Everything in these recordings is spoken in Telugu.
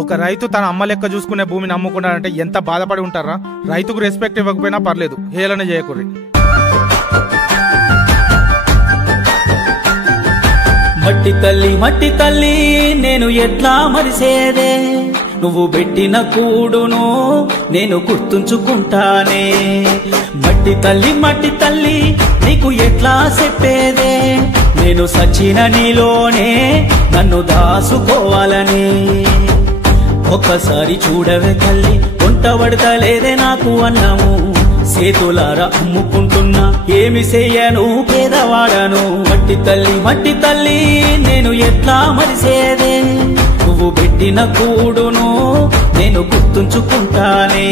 ఒక రైతు తన అమ్మ లెక్క చూసుకునే భూమిని అమ్ముకున్నాడంటే ఎంత బాధపడి ఉంటారా? రైతుకు రెస్పెక్ట్ ఇవ్వకపోయినా పర్లేదు, హేళన చేయకూరి. మట్టి తల్లి నేను ఎట్లా మరిసేదే, నువ్వు పెట్టిన కూడును నేను గుర్తుంచుకుంటానే. మట్టి తల్లి నీకు ఎట్లా చెప్పేదే, నేను సచిన నీలోనే నన్ను దాసుకోవాలని. ఒక్కసారి చూడవే తల్లి, వంట పడతలేదే నాకు అన్నము. చేతులారా అమ్ముకుంటున్నా ఏమి చెయ్యను పేదవాడను. మట్టి తల్లి నేను ఎట్లా మరిసేదే, నువ్వు పెట్టిన కూడును నేను గుర్తుంచుకుంటానే.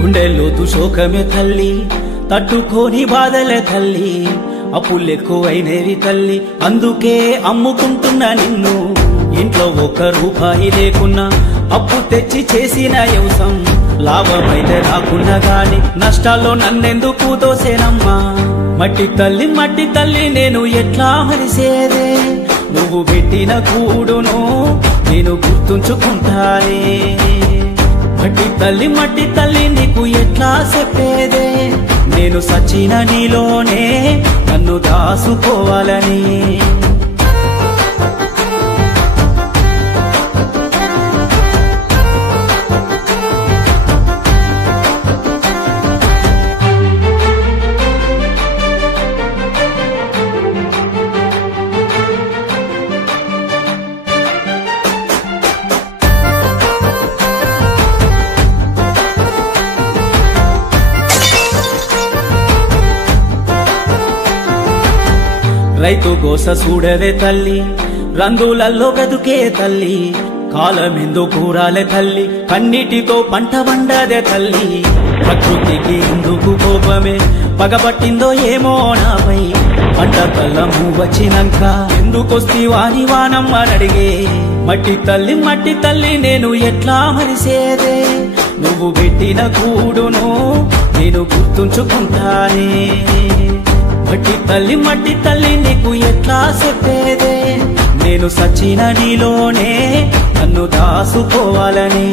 గుండెల్లోతు శోకమే తల్లి, తట్టుకోని బాధలే తల్లి. అప్పులెక్కువైనవి తల్లి, అందుకే అమ్ముకుంటున్నా నిన్ను. ఇంట్లో ఒక్క రూపాయి లేకున్నా అప్పు తెచ్చి చేసిన వ్యవసాయం లాభమైతే రాకున్నా గాని నష్టాల్లో నన్నెందుకు దోసేనమ్మా. మట్టి తల్లి నేను ఎట్లా మరిసేదే, నువ్వు పెట్టిన కూడును నేను గుర్తుంచుకుంటానే. మట్టి తల్లి నీకు ఎట్లా చెప్పేదే, నేను సచిన నీలోనే నన్ను దాసుకోవాలని. రైతు గోస చూడవే తల్లి, రంగులల్లో బతుకే తల్లి. కాలమెందు కూరాలే తల్లి, కన్నిటితో పంట వండదే తల్లి. ప్రకృతికి ఎందుకు కోపమే పగబట్టిందో ఏమో నాపై. పంట కళ్ళము వచ్చినాక ఎందుకొస్తి వాని వానమ్మనడిగే. మట్టి తల్లి నేను ఎట్లా మరిసేదే, నువ్వు పెట్టిన కూడును నేను గుర్తుంచుకుంటానే. మట్టి తల్లి నీకు ఎట్లా చెప్పేదే, నేను సచిన నీలోనే నన్ను దాసుకోవాలని.